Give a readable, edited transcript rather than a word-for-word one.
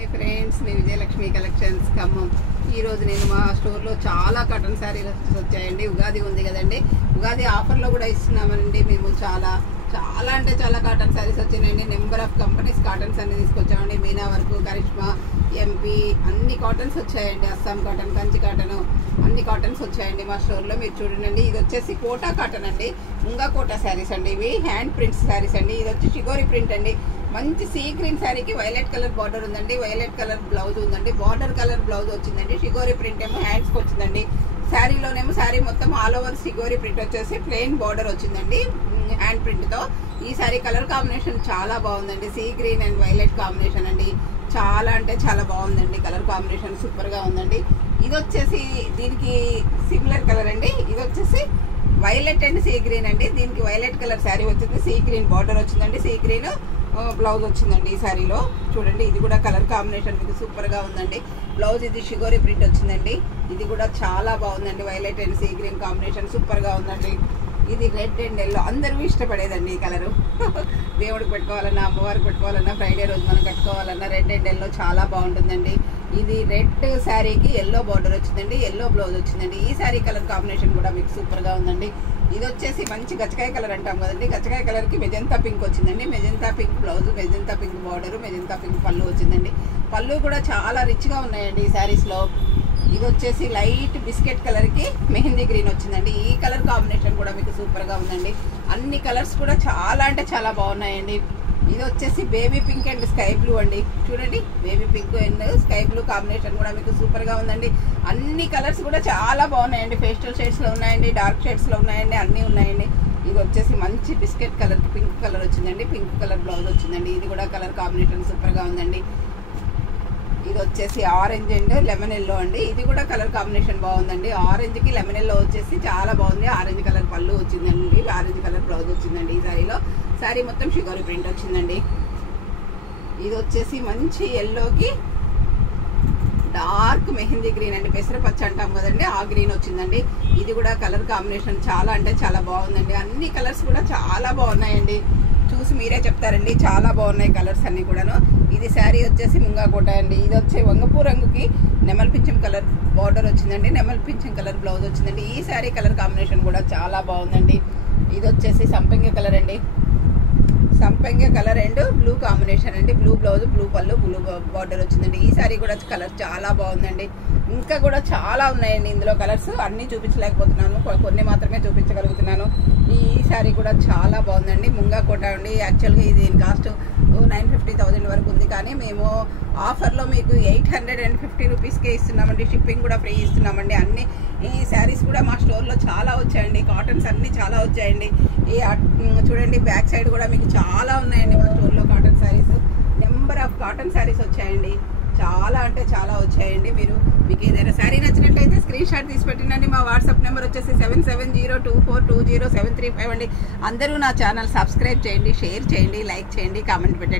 Hi friends, మీ Vijayalakshmi collections Khammam. ఈరోజు నేను మా స్టోర్లో చాలా కాటన్ శారీలు వచ్చాయండి. ఉగాది ఉంది కదండి, ఉగాది ఆఫర్లో కూడా ఇస్తున్నామండి. మేము చాలా చాలా అంటే చాలా కాటన్ శారీస్ వచ్చినాయండి. నెంబర్ ఆఫ్ కంపెనీస్ కాటన్స్ అన్ని తీసుకొచ్చామండి. మీనా వర్క్, కరిష్మా, ఎంపీ అన్ని కాటన్స్ వచ్చాయండి. అస్సాం కాటన్, కంచి కాటన్ అన్ని కాటన్స్ వచ్చాయండి మా స్టోర్లో. మీరు చూడండి, ఇది వచ్చేసి కోటా కాటన్ అండి. ముంగా కోటా శారీస్ అండి. ఇవి హ్యాండ్ ప్రింట్స్ శారీస్ అండి. ఇది వచ్చి షిగోరి ప్రింట్ అండి. మంచి సీ గ్రీన్ శారీకి వైలెట్ కలర్ బార్డర్ ఉందండి. వైలెట్ కలర్ బ్లౌజ్ ఉందండి. బార్డర్ కలర్ బ్లౌజ్ వచ్చిందండి. షిగోరి ప్రింట్ ఏమో హ్యాండ్స్కి వచ్చిందండి. శారీలోనేమో శారీ మొత్తం ఆల్ ఓవర్ షిగోరి ప్రింట్ వచ్చేసి ప్లెయిన్ బార్డర్ వచ్చిందండి హ్యాండ్ ప్రింట్ తో. ఈ శారీ కలర్ కాంబినేషన్ చాలా బాగుందండి. Sea green and violet combination అండి. చాలా అంటే చాలా బాగుందండి. కలర్ కాంబినేషన్ సూపర్ గా ఉందండి. ఇది వచ్చేసి దీనికి సిమిలర్ కలర్ అండి. ఇది వచ్చేసి వైలెట్ అండ్ సీ గ్రీన్ అండి. దీనికి వైలెట్ కలర్ శారీ వచ్చింది. సీ గ్రీన్ బార్డర్ వచ్చిందండి. సీ గ్రీన్ బ్లౌజ్ వచ్చిందండి ఈ శారీలో. చూడండి, ఇది కూడా కలర్ కాంబినేషన్ మీకు సూపర్ గా ఉందండి. బ్లౌజ్ ఇది షిగోరి ప్రింట్ వచ్చిందండి. ఇది కూడా చాలా బాగుందండి. Violet and sea green combination super గా ఉందండి. ఇది రెడ్ అండ్ ఎల్లో అందరూ ఇష్టపడేదండి ఈ కలరు. దేవుడికి పెట్టుకోవాలన్నా, అమ్మవారికి పెట్టుకోవాలన్నా, ఫ్రైడే రోజు మనం కట్టుకోవాలన్నా రెడ్ అండ్ ఎల్లో చాలా బాగుంటుందండి. ఇది రెడ్ శారీకి ఎల్లో బార్డర్ వచ్చిందండి. ఎల్లో బ్లౌజ్ వచ్చిందండి. ఈ శారీ కలర్ కాంబినేషన్ కూడా మీకు సూపర్ గా ఉందండి. ఇది వచ్చేసి మంచి గచ్చకాయ కలర్ అంటాం కదండి. గచ్చకాయ కలర్ కి మెజంతా పింక్ వచ్చిందండి. Magenta pink blouse, magenta pink border, magenta pink పళ్ళు వచ్చిందండి. పళ్ళు కూడా చాలా రిచ్ గా ఉన్నాయండి ఈ శారీస్ లో. ఇది వచ్చేసి లైట్ బిస్కెట్ కలర్ కి మెహందీ గ్రీన్ వచ్చిందండి. ఈ కలర్ కాంబినేషన్ కూడా మీకు సూపర్ గా ఉందండి. అన్ని కలర్స్ కూడా చాలా అంటే చాలా బాగున్నాయండి. ఇది వచ్చేసి baby pink and sky blue అండి. చూడండి, baby pink and sky blue combination కూడా మీకు సూపర్ గా ఉందండి. అన్ని కలర్స్ కూడా చాలా బాగున్నాయండి. పేస్టల్ షేడ్స్ లో ఉన్నాయండి, డార్క్ షేడ్స్ లో ఉన్నాయండి, అన్ని ఉన్నాయండి. ఇది వచ్చేసి మంచి బిస్కెట్ కలర్ కి పింక్ కలర్ వచ్చిందండి. పింక్ కలర్ బ్లౌజ్ వచ్చిందండి. ఇది కూడా కలర్ కాంబినేషన్ సూపర్ గా ఉందండి. ఇది వచ్చేసి ఆరెంజ్ అండ్ లెమన్ ఎల్లో అండి. ఇది కూడా కలర్ కాంబినేషన్ బాగుందండి. ఆరెంజ్ కి లెమన్ ఎల్లో వచ్చేసి చాలా బాగుంది. ఆరెంజ్ కలర్ పళ్ళు వచ్చిందండి. ఆరెంజ్ కలర్ బ్లౌజ్ వచ్చిందండి ఈ శారీలో. శారీ మొత్తం షిగోరి ప్రింట్ వచ్చిందండి. ఇది వచ్చేసి మంచి ఎల్లోకి డార్క్ మెహందీ గ్రీన్ అండి. పెసరపచ్చ అంటాం కదండి, ఆ గ్రీన్ వచ్చిందండి. ఇది కూడా కలర్ కాంబినేషన్ చాలా అంటే చాలా బాగుందండి. అన్ని కలర్స్ కూడా చాలా బాగున్నాయండి. చూసి మీరే చెప్తారండి, చాలా బాగున్నాయి కలర్స్ అన్ని కూడాను. ఇది శారీ వచ్చేసి ముంగా కోట అండి. ఇది వచ్చి వంగపూ రంగుకి నెమల్ పింఛం కలర్ బార్డర్ వచ్చిందండి. నెమల్ పింఛం కలర్ బ్లౌజ్ వచ్చిందండి. ఈ శారీ కలర్ కాంబినేషన్ కూడా చాలా బాగుందండి. ఇది వచ్చేసి సంపెంగ కలర్ అండి. సంపెంగ కలర్ అండ్ బ్లూ కాంబినేషన్ అండి. బ్లూ బ్లౌజ్, బ్లూ పళ్ళు, బ్లూ బార్డర్ వచ్చిందండి. ఈ శారీ కూడా కలర్ చాలా బాగుందండి. ఇంకా కూడా చాలా ఉన్నాయండి ఇందులో కలర్స్. అన్ని చూపించలేకపోతున్నాను, కొన్ని మాత్రమే చూపించగలుగుతున్నాను. ఈ శారీ కూడా చాలా బాగుందండి. ముంగా కోట అండి. యాక్చువల్గా ఇది కాస్ట్ 950,000 వరకు ఉంది, కానీ మేము ఆఫర్లో మీకు 850 రూపీస్కే ఇస్తున్నామండి. షిప్పింగ్ కూడా ఫ్రీ ఇస్తున్నామండి. అన్ని ఈ శారీస్ కూడా మా స్టోర్లో చాలా వచ్చాయండి. కాటన్స్ అన్ని చాలా వచ్చాయండి. ఈ చూడండి, బ్యాక్ సైడ్ కూడా మీకు చాలా ఉన్నాయండి మా స్టోర్లో cotton saris. Number of cotton saris వచ్చాయండి. చాలా అంటే చాలా వచ్చాయండి. మీకు ఏదైనా శారీ నచ్చినట్లయితే స్క్రీన్ షాట్ తీసి పెట్టినండి. మా వాట్సాప్ నెంబర్ వచ్చేసి 7702420735 అండి. అందరూ నా ఛానల్ సబ్స్క్రైబ్ చేయండి, షేర్ చేయండి, లైక్ చేయండి, కామెంట్ పెట్టండి.